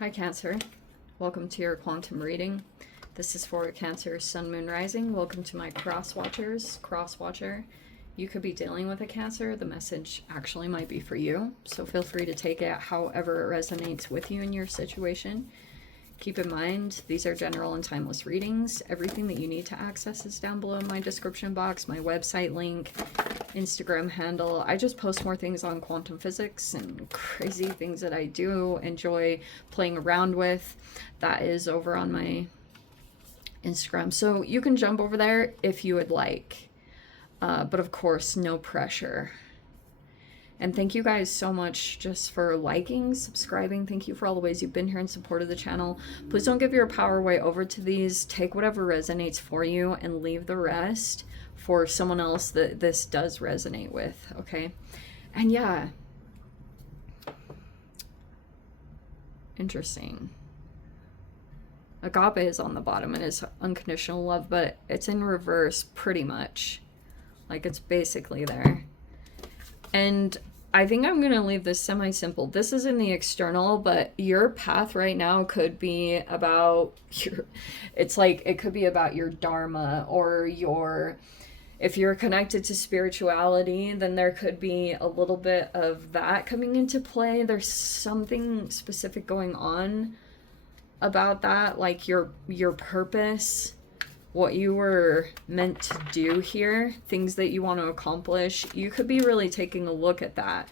Hi Cancer, welcome to your quantum reading. This is for Cancer, Sun, Moon, Rising. Welcome to my cross watcher. You could be dealing with a Cancer. The message actually might be for you, so feel free to take it however it resonates with you in your situation. Keep in mind, these are general and timeless readings. Everything that you need to access is down below in my description box, my website link, Instagram handle. I just post more things on quantum physics and crazy things that I do enjoy playing around with. That is over on my Instagram. So you can jump over there if you would like. But of course, no pressure. And thank you guys so much just for liking, subscribing. Thank you for all the ways you've been here in support of the channel. Please don't give your power away over to these. Take whatever resonates for you and leave the rest for someone else that this does resonate with, okay? And yeah. Interesting. Agape is on the bottom and is unconditional love, but it's in reverse pretty much. Like it's basically there. And I think I'm going to leave this semi-simple. This is in the external, but your path right now could be about your, it's like, it could be about your dharma or your, if you're connected to spirituality, then there could be a little bit of that coming into play. There's something specific going on about that, like your purpose, what you were meant to do here, things that you want to accomplish. You could be really taking a look at that.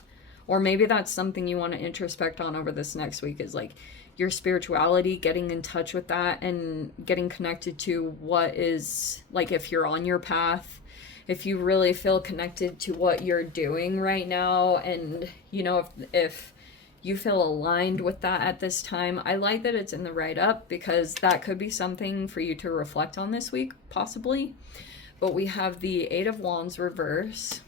Or maybe that's something you want to introspect on over this next week, is like your spirituality, getting in touch with that and getting connected to what is, like if you're on your path, if you really feel connected to what you're doing right now, and you know, if you feel aligned with that at this time. I like that it's in the write up because that could be something for you to reflect on this week, possibly. But we have the Eight of Wands reverse.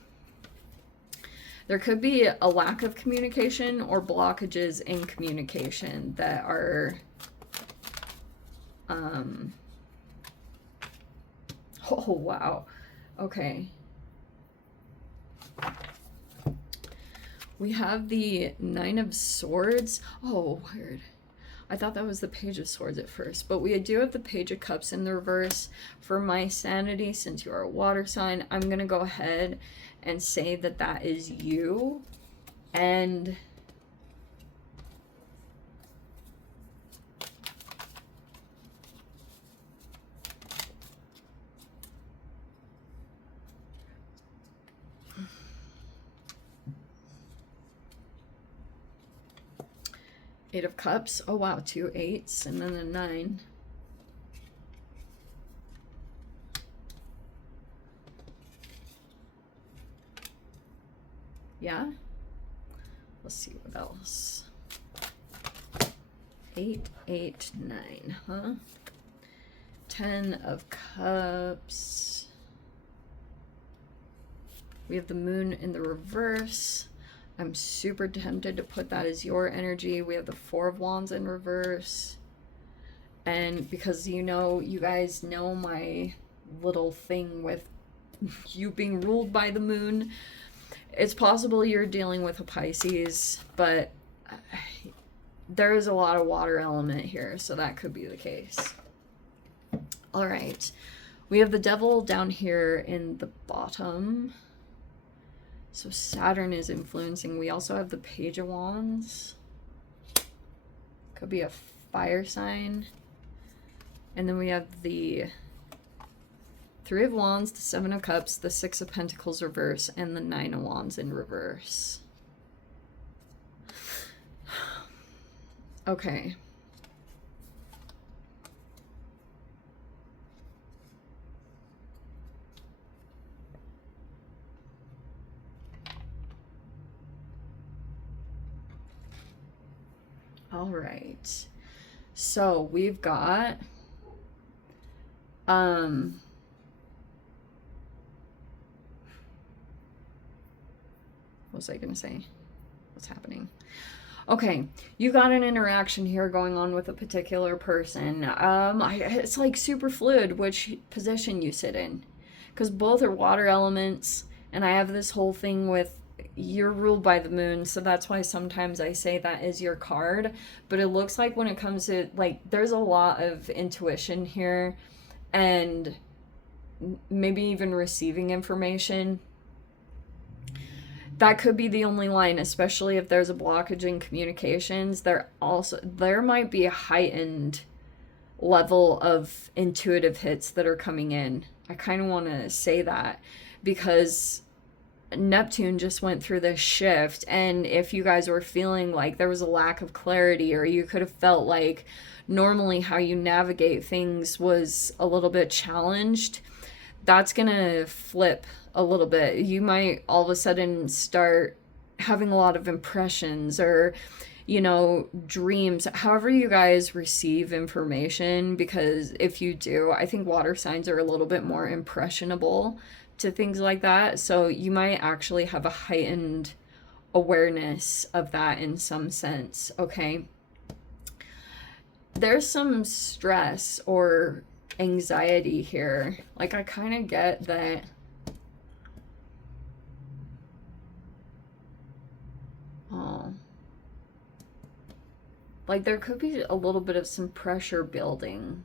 There could be a lack of communication or blockages in communication that are oh wow. Okay. We have the Nine of Swords. Oh, weird. I thought that was the Page of Swords at first. But we do have the Page of Cups in the reverse. For my sanity, since you are a water sign, I'm going to go ahead and say that that is you. And Eight of Cups. Oh wow, 2 8s and then a 9. Yeah. Let's see what else. 8 8 9, huh? 10 of Cups. We have the Moon in the reverse. I'm super tempted to put that as your energy. We have the Four of Wands in reverse. And because, you know, you guys know my little thing with you being ruled by the moon, it's possible you're dealing with a Pisces, but there is a lot of water element here, so that could be the case. All right. We have the Devil down here in the bottom. So Saturn is influencing. We also have the Page of Wands. Could be a fire sign. And then we have the Three of Wands, the Seven of Cups, the Six of Pentacles reverse, and the Nine of Wands in reverse. Okay. All right, so we've got, what was I gonna say? What's happening? Okay, you got an interaction here going on with a particular person. It's like super fluid which position you sit in, because both are water elements, and I have this whole thing with you're ruled by the moon, so that's why sometimes I say that is your card. But it looks like when it comes to, like, there's a lot of intuition here, and maybe even receiving information. That could be the only line, especially if there's a blockage in communications. There might be a heightened level of intuitive hits that are coming in. I kind of want to say that because Neptune just went through this shift, and if you guys were feeling like there was a lack of clarity, or you could have felt like normally how you navigate things was a little bit challenged, that's gonna flip a little bit. You might all of a sudden start having a lot of impressions, or dreams, however you guys receive information, because if you do, I think water signs are a little bit more impressionable to things like that. So you might actually have a heightened awareness of that in some sense, okay? There's some stress or anxiety here. Like, I kind of get that. Oh. Like, there could be a little bit of some pressure building.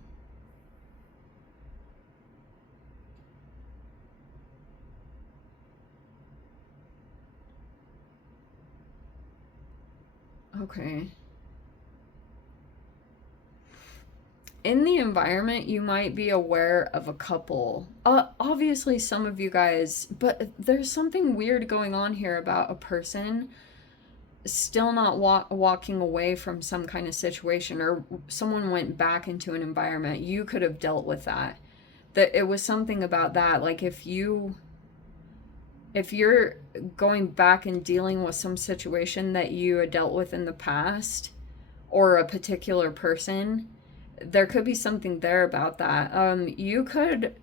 Okay. In the environment, you might be aware of a couple. Obviously, some of you guys, but there's something weird going on here about a person still not walking away from some kind of situation, or someone went back into an environment. You could have dealt with that. That it was something about that. Like, if you're going back and dealing with some situation that you had dealt with in the past, or a particular person, there could be something there about that. You could,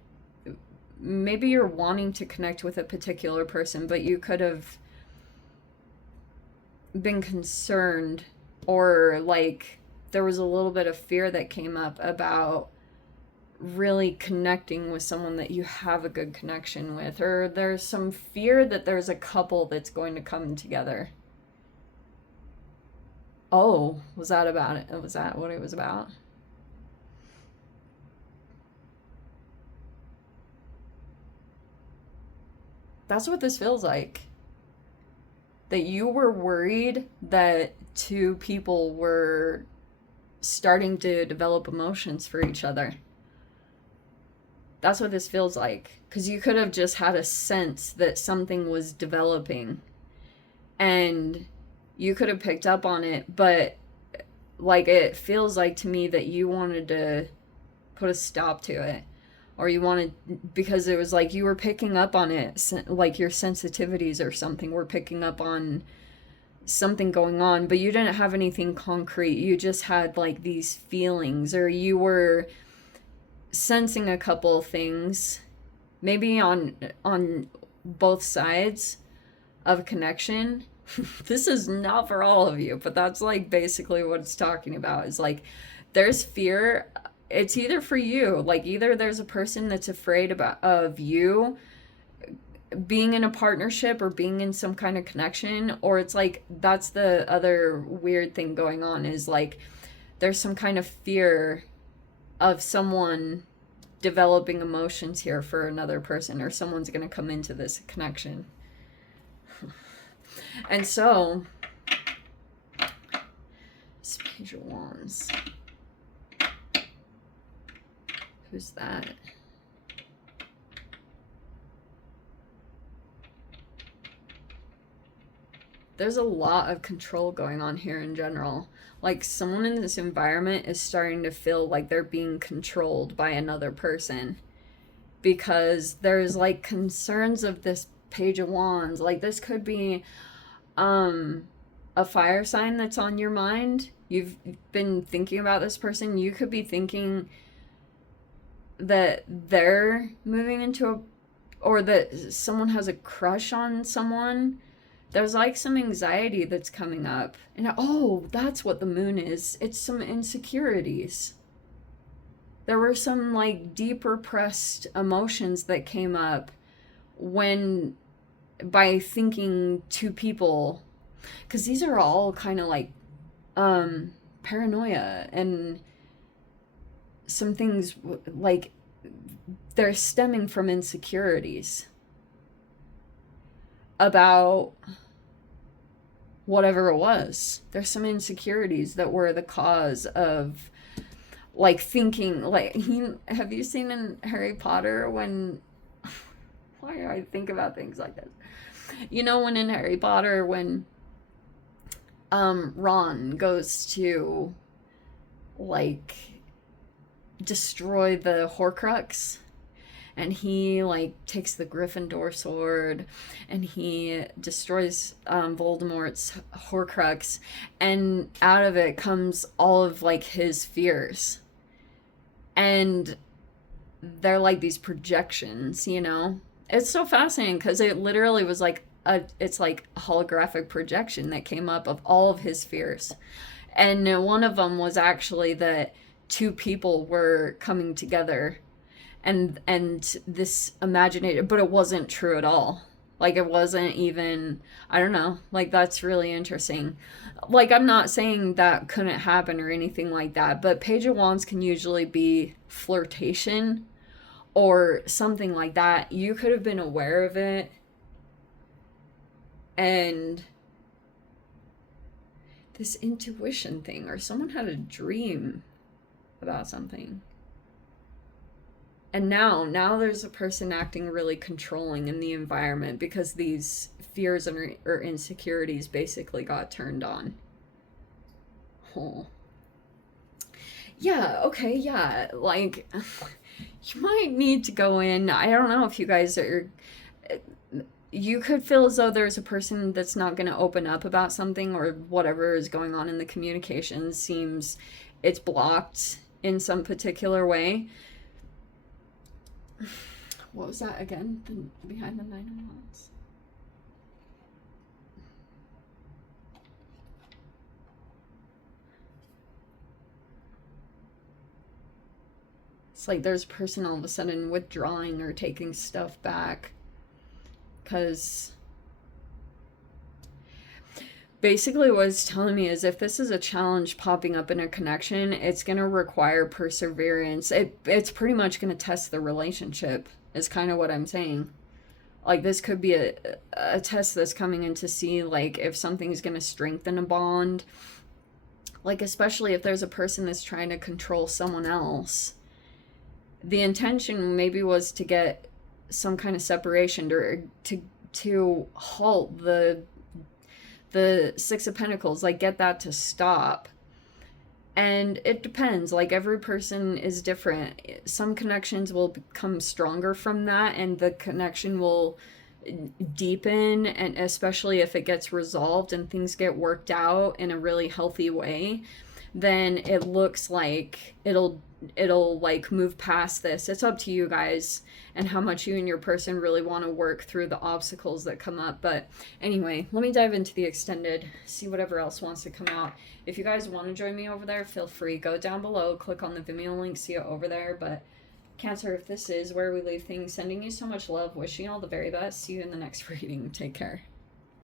maybe you're wanting to connect with a particular person, but you could have been concerned, or like there was a little bit of fear that came up about really connecting with someone that you have a good connection with, or there's some fear that there's a couple that's going to come together. Oh, was that about it? Was that what it was about? That's what this feels like. That you were worried that two people were starting to develop emotions for each other. That's what this feels like. Because you could have just had a sense that something was developing, and you could have picked up on it, but like, it feels like to me that you wanted to put a stop to it, or you wanted, because it was like you were picking up on it, like your sensitivities or something were picking up on something going on, but you didn't have anything concrete. You just had like these feelings, or you were sensing a couple things, maybe on both sides of connection. This is not for all of you, but that's like basically what it's talking about. Is like, there's fear. It's either for you, like either there's a person that's afraid of you being in a partnership or being in some kind of connection, or it's like, that's the other weird thing going on, is like there's some kind of fear of someone developing emotions here for another person, or someone's going to come into this connection. And so, this Page of Wands. Who's that? There's a lot of control going on here in general. Like, someone in this environment is starting to feel like they're being controlled by another person, because there's like concerns of this Page of Wands. Like, this could be a fire sign that's on your mind. You've been thinking about this person. You could be thinking that they're moving into or that someone has a crush on someone. There's like some anxiety that's coming up. And oh, that's what the moon is. It's some insecurities. There were some like deep repressed emotions that came up when by thinking two people, because these are all kind of like paranoia, and some things like they're stemming from insecurities about whatever it was. There's some insecurities that were the cause of like thinking like have you seen in Harry Potter when why do I think about things like this? You know, when in Harry Potter when Ron goes to like destroy the Horcrux, and he like takes the Gryffindor sword and he destroys Voldemort's Horcrux, and out of it comes all of like his fears, and they're like these projections, you know. It's so fascinating because it literally was like it's like a holographic projection that came up of all of his fears, and one of them was actually that two people were coming together, and this imaginative, but it wasn't true at all. Like it wasn't even, I don't know, like that's really interesting. Like I'm not saying that couldn't happen or anything like that, but Page of Wands can usually be flirtation or something like that. You could have been aware of it, and this intuition thing, or someone had a dream about something. And now there's a person acting really controlling in the environment because these fears or insecurities basically got turned on. Oh. Yeah, okay, yeah. Like, you might need to go in. I don't know if you guys are... You could feel as though there's a person that's not going to open up about something, or whatever is going on in the communication seems it's blocked in some particular way. What was that again? Behind the Nine of Wands. It's like there's a person all of a sudden withdrawing or taking stuff back. Because basically what it's telling me is if this is a challenge popping up in a connection, it's going to require perseverance. It's pretty much going to test the relationship, is kind of what I'm saying. Like this could be a test that's coming in to see like if something's going to strengthen a bond. Like especially if there's a person that's trying to control someone else. The intention maybe was to get some kind of separation, or to halt the Six of Pentacles, like get that to stop. And it depends, like every person is different. Some connections will become stronger from that, and the connection will deepen, and especially if it gets resolved and things get worked out in a really healthy way, then it looks like it'll like move past this. It's up to you guys and how much you and your person really want to work through the obstacles that come up. But anyway, let me dive into the extended, see whatever else wants to come out. If you guys want to join me over there, feel free. Go down below, click on the Vimeo link, see it over there. But Cancer, if this is where we leave things, sending you so much love, wishing you all the very best. See you in the next reading. Take care.